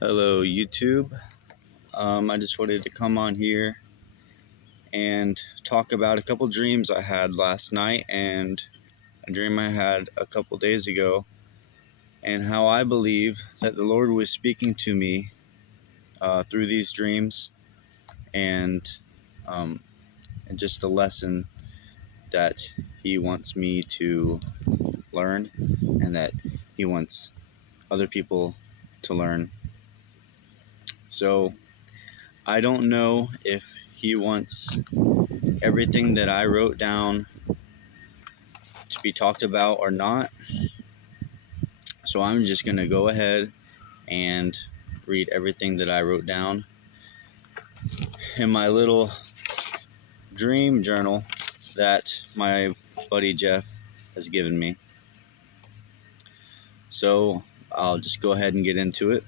Hello, YouTube. I just wanted to come on here and talk about a couple dreams I had last night and a dream I had a couple days ago, and how I believe that the Lord was speaking to me through these dreams, and, um, and just a lesson that He wants me to learn and that He wants other people to learn. So I don't know if He wants everything that I wrote down to be talked about or not. So I'm just going to go ahead and read everything that I wrote down in my little dream journal that my buddy Jeff has given me. So I'll just go ahead and get into it.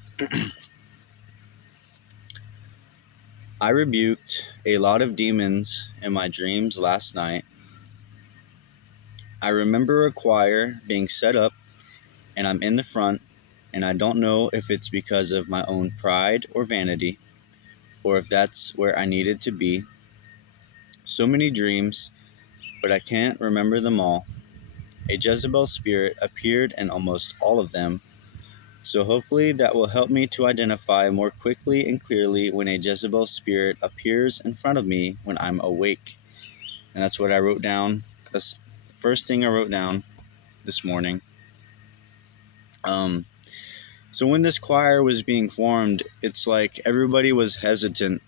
I rebuked a lot of demons in my dreams last night. I remember a choir being set up and I'm in the front, and I don't know if it's because of my own pride or vanity, or if that's where I needed to be. So many dreams, but I can't remember them all. A Jezebel spirit appeared in almost all of them, so hopefully that will help me to identify more quickly and clearly when a Jezebel spirit appears in front of me when I'm awake. And that's what I wrote down. That's the first thing I wrote down this morning. So when this choir was being formed, it's like everybody was hesitant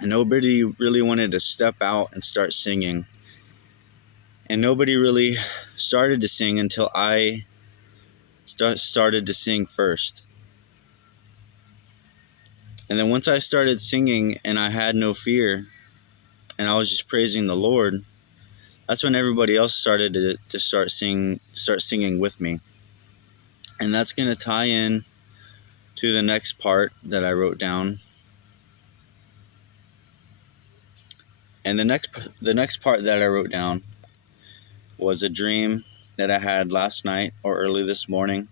and nobody really wanted to step out and start singing. And nobody really started to sing until I started to sing first. And then once I started singing and I had no fear and I was just praising the Lord, that's when everybody else started to start singing with me. And that's going to tie in to the next part that I wrote down. And the next part that I wrote down was a dream that I had last night or early this morning.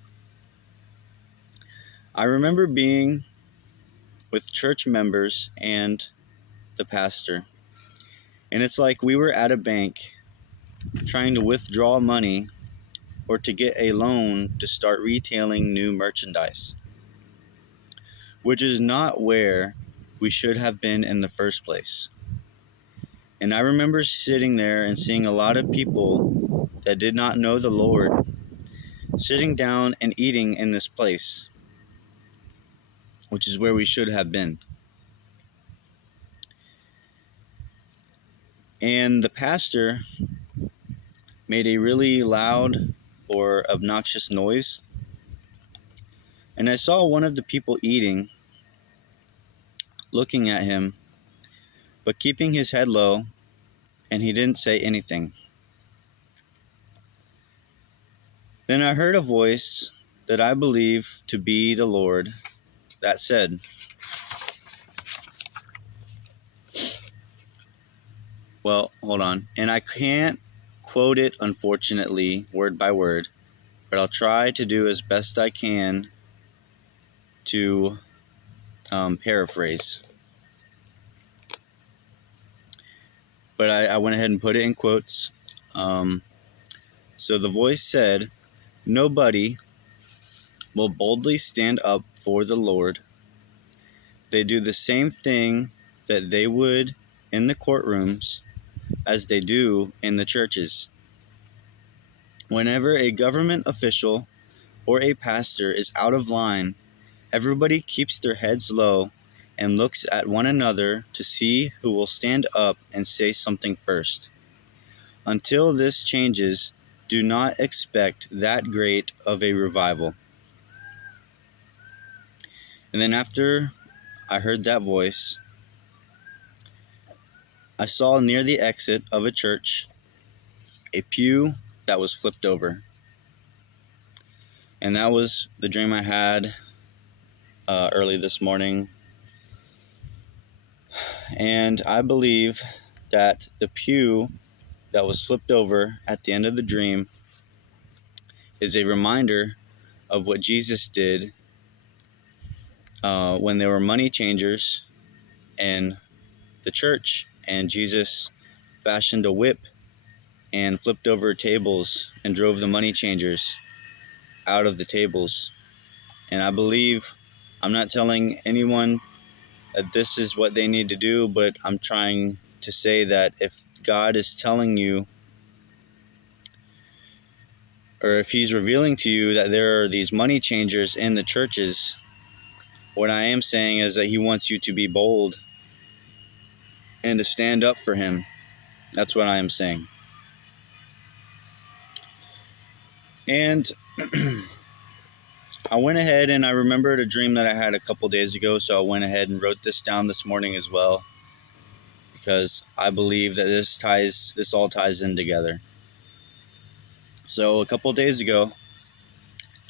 I remember being with church members and the pastor. And it's like we were at a bank trying to withdraw money or to get a loan to start retailing new merchandise, which is not where we should have been in the first place. And I remember sitting there and seeing a lot of people that did not know the Lord sitting down and eating in this place, which is where we should have been. And the pastor made a really loud or obnoxious noise. And I saw one of the people eating, looking at him, but keeping his head low, and he didn't say anything. Then I heard a voice that I believe to be the Lord that said, well, hold on. And I can't quote it, unfortunately, word by word, but I'll try to do as best I can to paraphrase. But I went ahead and put it in quotes. So the voice said, nobody will boldly stand up for the Lord. They do the same thing that they would in the courtrooms as they do in the churches. Whenever a government official or a pastor is out of line, everybody keeps their heads low and looks at one another to see who will stand up and say something first. Until this changes, do not expect that great of a revival. And then after I heard that voice, I saw near the exit of a church a pew that was flipped over. And that was the dream I had early this morning. And I believe that the pew that was flipped over at the end of the dream is a reminder of what Jesus did when there were money changers in the church, and Jesus fashioned a whip and flipped over tables and drove the money changers out of the tables. And I believe, I'm not telling anyone that this is what they need to do, but I'm trying to say that if God is telling you, or if He's revealing to you that there are these money changers in the churches, what I am saying is that He wants you to be bold and to stand up for Him. That's what I am saying. And I went ahead and I remembered a dream that I had a couple days ago, so I went ahead and wrote this down this morning as well, because I believe that this all ties in together. So a couple days ago,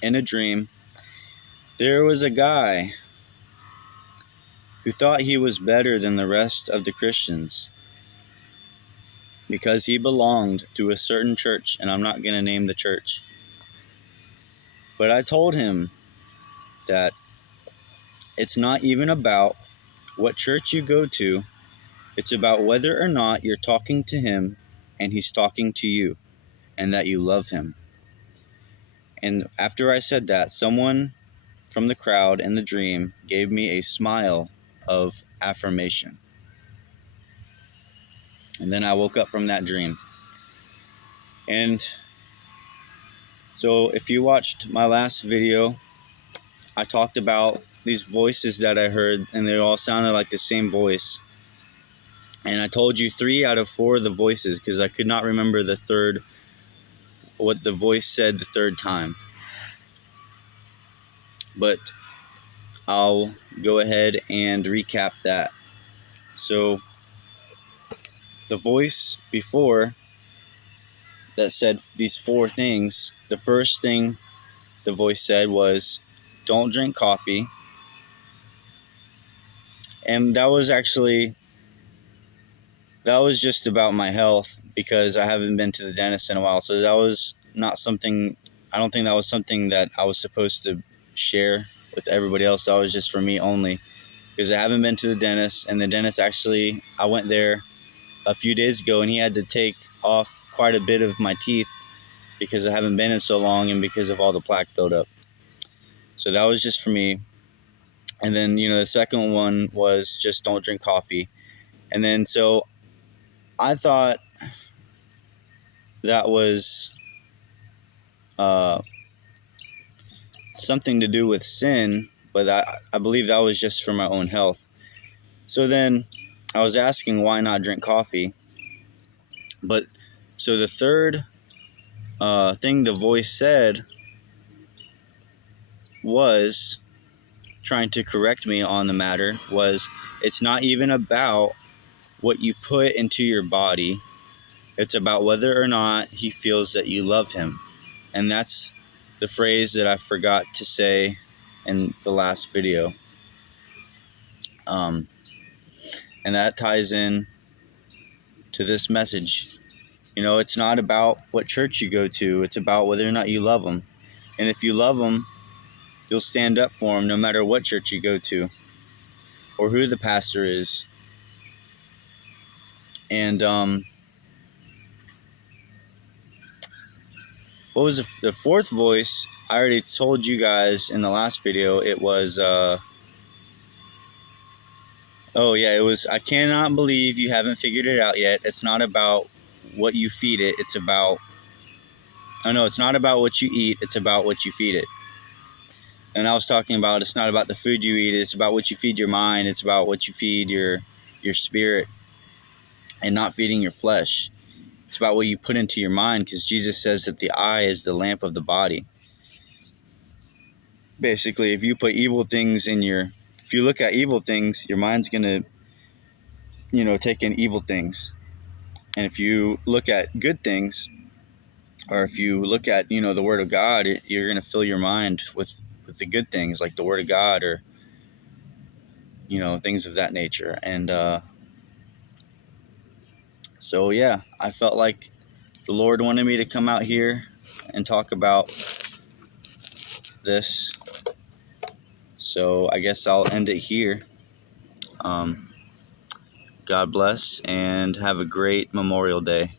in a dream, there was a guy who thought he was better than the rest of the Christians because he belonged to a certain church, and I'm not going to name the church. But I told him that it's not even about what church you go to. It's about whether or not you're talking to him and he's talking to you, and that you love him. And after I said that, someone from the crowd in the dream gave me a smile of affirmation. And then I woke up from that dream. And so if you watched my last video, I talked about these voices that I heard, and they all sounded like the same voice. And I told you 3 out of 4 of the voices, because I could not remember the third, what the voice said the third time. But I'll go ahead and recap that. So the voice before that said these 4 things, the first thing the voice said was, don't drink coffee. And that was just about my health, because I haven't been to the dentist in a while. So that was not something, I don't think that was something that I was supposed to share with everybody else. That was just for me only, because I haven't been to the dentist. And the dentist, actually, I went there a few days ago, and he had to take off quite a bit of my teeth because I haven't been in so long, and because of all the plaque buildup. So that was just for me. And then, the second one was just don't drink coffee. And then, so I thought that was something to do with sin, but I believe that was just for my own health. So then I was asking why not drink coffee. But so the third thing the voice said was, trying to correct me on the matter, was, it's not even about what you put into your body. It's about whether or not he feels that you love him. And that's the phrase that I forgot to say in the last video. And that ties in to this message. It's not about what church you go to. It's about whether or not you love them. And if you love them, you'll stand up for them no matter what church you go to or who the pastor is. And what was the fourth voice? I already told you guys in the last video. It was it was, I cannot believe you haven't figured it out yet. It's not about what you feed it. It's not about what you eat. It's about what you feed it. And I was talking about, it's not about the food you eat. It's about what you feed your mind. It's about what you feed your spirit, and not feeding your flesh. It's about what you put into your mind, because Jesus says that the eye is the lamp of the body. Basically, if you put evil things if you look at evil things, your mind's going to, take in evil things. And if you look at good things, or if you look at, the Word of God, you're going to fill your mind with the good things, like the Word of God, or, things of that nature. And so, yeah, I felt like the Lord wanted me to come out here and talk about this. So I guess I'll end it here. God bless and have a great Memorial Day.